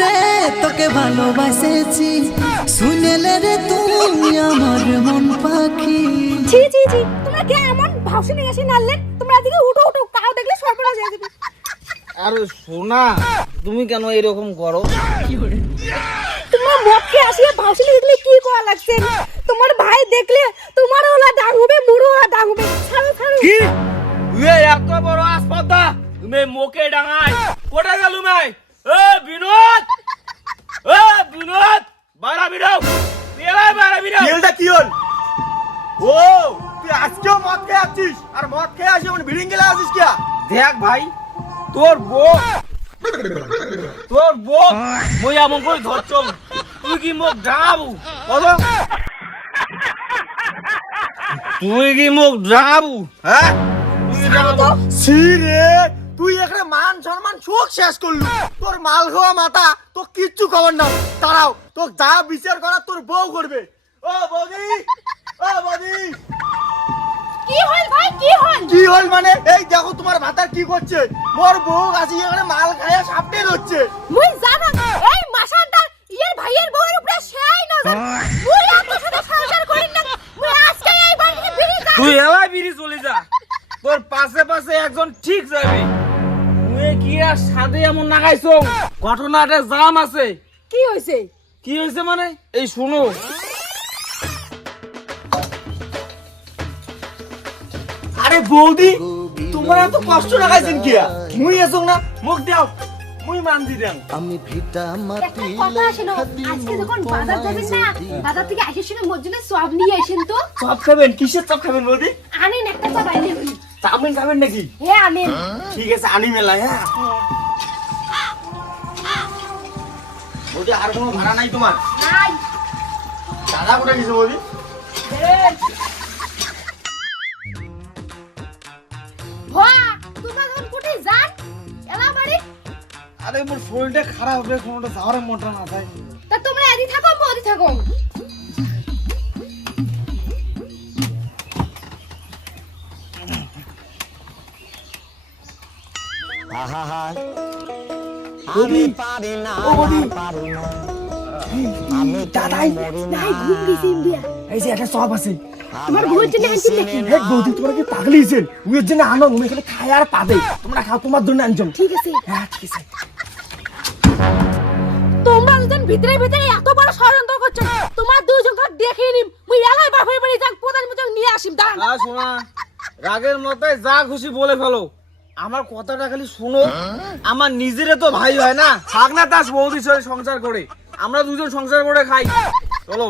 রে তোকে ভালোবাসেছি শুনেলে রে তুই আমার মন পাখি। জি জি জি, তোমরা কে এমন ভাউসিনি গেছি নাললেন? তোমরা এদিকে উঠো উঠো, কাউ দেখলে সর্বনাশ হয়ে যাবে। আরে সোনা, তুমি কেন এরকম করো? তোমার মুখে আসিয়ে ভাউসিনি দেখলে কি করা লাগছে? তোমার ভাই দেখলে তোমার ওলা ডাং হবে, মুড়ো ওলা ডাং হবে। ছাড়ো ছাড়ো। কি তুই এত বড় আসপাতা, তুমি মোকে ডাঙাই কোথায় গেল? মাই এ বিনোদ, এ বিনোদ, বাইরে বেরাও, বাইরে বেরাও। তেলটা কি হল? ও তুই আজকেও মদ খেয়ে আসছিস, আর মদ খেয়ে আসি মানে বিড়িং গেলে আসিস কি? দেখ ভাই, তোর বউ মই এমন করে ধরছ, তুই কি মুখ ডাঙাবু? তুই কি মুখ ডাঙাবু? হ্যাঁ ছি রে, তুই এখানে মান সম্মান শোক শেষ করলু। তোর মাল খাওয়া মাথা, তো কিচ্ছু খবর না। দাঁড়াও, তোর যা বিচার করার তোর বউ করবে। ও বৌদি, ও বৌদি। কি হল ভাই, কি হল? কি হল মানে? এই দেখো তোমার ভাতার কি করছে। মোর বউ আসি এখানে মাল খায়া সাপটে ধরছে। মুই জানা এই মাসানটা ইয়ার ভাইয়ের বউয়ের উপরে সেই নজর। মুই আপনার সাথে সংসার করেন না। মুই আজকে এই বাড়িতে বিড়ি খাই। তুই এলাই বিড়ি চলে যা, তোর পাশে পাশে একজন ঠিক যাবে। তুই কি আর সাদে এমন নাগাইছো? ঘটনাটা জাম আছে। কি হইছে? কি হয়েছে মানে এই শুনো। আরে বৌদি, তোমার এত কষ্ট লাগাইছেন কি? মুই এসো না, মুখ দাও, মুই মান দি দেন। আমি ভিটা মাটি একটা কথা ছিল, আজকে যখন বাজার যাবেন না, বাজার থেকে আসার সময় মোর জন্য সব নিয়ে আসেন তো। চপ খাবেন? কিসের চপ খাবেন বৌদি? আনেন একটা সব আইলে হই। চাউমিন খাবেন নাকি? হ্যাঁ আনেন। ঠিক আছে, আনি মেলায়। হ্যাঁ বৌদি, আর কোনো ভাড়া নাই তোমার? নাই। দাদা কোথায় গেছে বৌদি? ভা, তোমরা যখন কোথায় যান? এলা বাড়ি? আরে মোর শরীরটা খারাপ হবে, কোনোটা যাওয়ার মনটা না তাই। তা তোমরা এদি থাকো, বদি থাকো। বৌদি, ও বৌদি, দাদাই নাই ঘুম গেছে ইন্ডিয়া। এই যে একটা চপ আছে। তোমার ঘুমের জন্য আনছি নাকি? হে বৌদি, তোমরা কি পাগলিয়েছেন? উয়ের জন্য আনো, উনি এখানে খায় আর পাবে। তোমরা খাও, তোমার জন্য আনছো। ঠিক আছে। হ্যাঁ ঠিক আছে। তোমরা দুজন ভিতরে ভিতরে এত বড় ষড়যন্ত্র করছো, তোমার দুজনকে দেখিয়ে নিম। মুই এলাই বাপের বাড়ি যাক, প্রধান মতো নিয়ে আসিম। দাঁড়ান। না শোনা, রাগের মাথায় যা খুশি বলে ফেলো, আমার কথাটা খালি শুনো। আমার নিজেরে তো ভাই হয় না, থাক না তাস বৌদির সাথে সংসার করে, আমরা দুজন সংসার করে খাই। চলো।